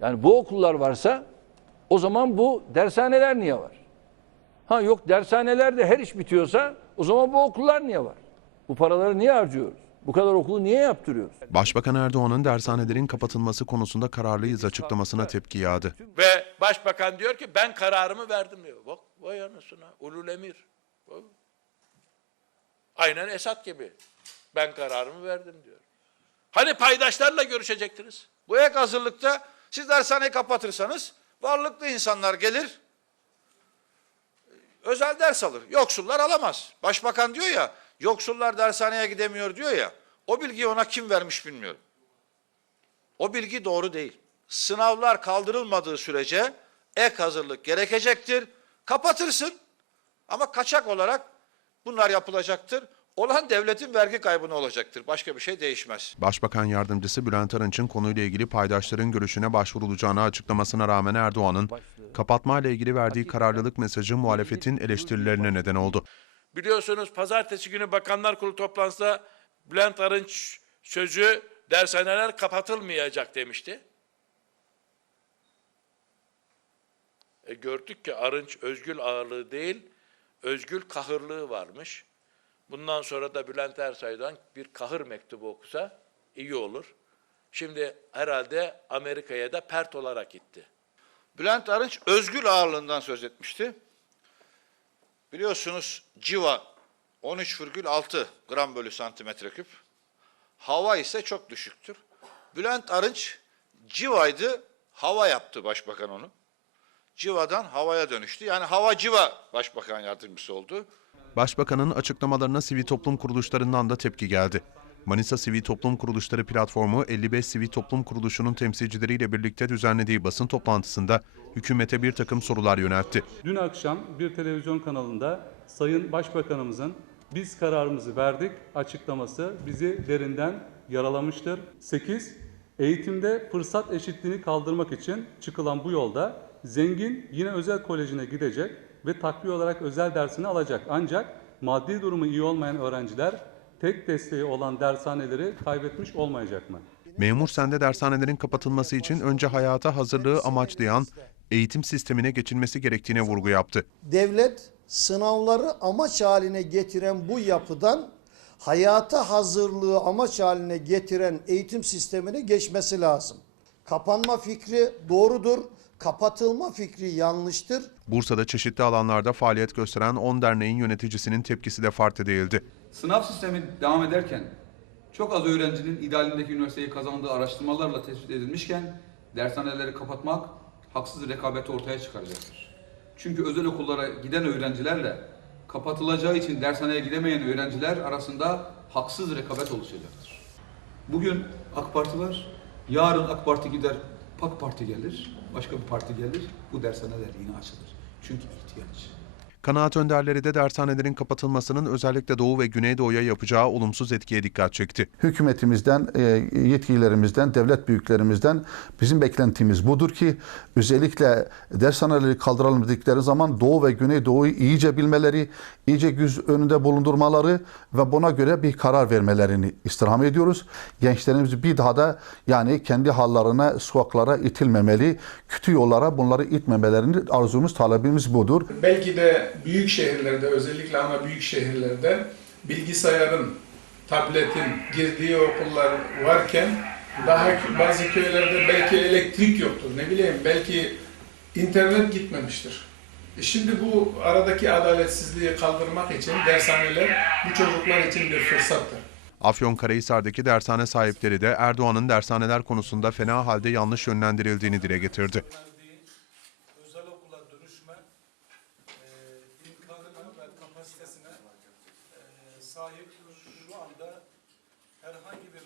Yani bu okullar varsa o zaman bu dershaneler niye var? Ha yok dershanelerde her iş bitiyorsa o zaman bu okullar niye var? Bu paraları niye harcıyoruz? Bu kadar okulu niye yaptırıyoruz? Başbakan Erdoğan'ın dershanelerin kapatılması konusunda kararlıyız açıklamasına tepki yağdı. Ve başbakan diyor ki ben kararımı verdim diyor. Bak vay anasına ulul emir. Bak. Aynen Esat gibi. Ben kararımı verdim diyor. Hani paydaşlarla görüşecektiniz? Bu ek hazırlıkta siz dershaneyi kapatırsanız varlıklı insanlar gelir, özel ders alır. Yoksullar alamaz. Başbakan diyor ya, yoksullar dershaneye gidemiyor diyor ya, o bilgiyi ona kim vermiş bilmiyorum. O bilgi doğru değil. Sınavlar kaldırılmadığı sürece ek hazırlık gerekecektir. Kapatırsın ama kaçak olarak bunlar yapılacaktır. Olan devletin vergi kaybını olacaktır. Başka bir şey değişmez. Başbakan yardımcısı Bülent Arınç'ın konuyla ilgili paydaşların görüşüne başvurulacağını açıklamasına rağmen Erdoğan'ın kapatma ile ilgili verdiği kararlılık mesajı muhalefetin eleştirilerine neden oldu. Biliyorsunuz pazartesi günü Bakanlar Kurulu toplantısında Bülent Arınç sözü dershaneler kapatılmayacak demişti. E gördük ki Arınç özgül ağırlığı değil, özgül kahırlığı varmış. Bundan sonra da Bülent Ersoy'dan bir kahır mektubu okusa iyi olur. Şimdi herhalde Amerika'ya da pert olarak gitti. Bülent Arınç özgül ağırlığından söz etmişti. Biliyorsunuz civa 13,6 gram bölü santimetre küp. Hava ise çok düşüktür. Bülent Arınç civaydı, hava yaptı başbakan onu. Civadan havaya dönüştü. Yani hava civa başbakan yardımcısı oldu. Başbakanın açıklamalarına sivil toplum kuruluşlarından da tepki geldi. Manisa Sivil Toplum Kuruluşları platformu 55 sivil toplum kuruluşunun temsilcileriyle birlikte düzenlediği basın toplantısında hükümete bir takım sorular yöneltti. Dün akşam bir televizyon kanalında Sayın Başbakanımızın biz kararımızı verdik açıklaması bizi derinden yaralamıştır. 8. Eğitimde fırsat eşitliğini kaldırmak için çıkılan bu yolda zengin yine özel kolejine gidecek ve takviye olarak özel dersini alacak. Ancak maddi durumu iyi olmayan öğrenciler tek desteği olan dershaneleri kaybetmiş olmayacak mı? Memur Sen'de dershanelerin kapatılması için önce hayata hazırlığı amaçlayan eğitim sistemine geçilmesi gerektiğine vurgu yaptı. devlet sınavları amaç haline getiren bu yapıdan hayata hazırlığı amaç haline getiren eğitim sistemine geçmesi lazım. Kapanma fikri doğrudur, kapatılma fikri yanlıştır. Bursa'da çeşitli alanlarda faaliyet gösteren 10 derneğin yöneticisinin tepkisi de fark edildi. Sınav sistemi devam ederken çok az öğrencinin idealindeki üniversiteyi kazandığı araştırmalarla tespit edilmişken dershaneleri kapatmak haksız rekabeti ortaya çıkaracaktır. Çünkü özel okullara giden öğrencilerle kapatılacağı için dershaneye gidemeyen öğrenciler arasında haksız rekabet oluşacaktır. Bugün AK Parti var, yarın AK Parti gider, PAK Parti gelir, başka bir parti gelir, bu dershaneler yine açılır. Çünkü ihtiyaç. Kanaat önderleri de dershanelerin kapatılmasının özellikle Doğu ve Güneydoğu'ya yapacağı olumsuz etkiye dikkat çekti. hükümetimizden, e, yetkililerimizden, devlet büyüklerimizden bizim beklentimiz budur ki özellikle dershaneleri kaldıralım dedikleri zaman Doğu ve Güneydoğu'yu iyice bilmeleri, iyice göz önünde bulundurmaları ve buna göre bir karar vermelerini istirham ediyoruz. Gençlerimiz bir daha da yani kendi hallerine, sokaklara itilmemeli, kötü yollara bunları itmemelerini arzumuz, talebimiz budur. belki de büyük şehirlerde özellikle ama büyük şehirlerde bilgisayarın, tabletin girdiği okullar varken daha bazı köylerde belki elektrik yoktur. Ne bileyim belki internet gitmemiştir. E şimdi bu aradaki adaletsizliği kaldırmak için dershaneler bu çocuklar için bir fırsattır. Afyonkarahisar'daki dershane sahipleri de Erdoğan'ın dershaneler konusunda fena halde yanlış yönlendirildiğini dile getirdi. Kapasitesine sahip şu anda herhangi bir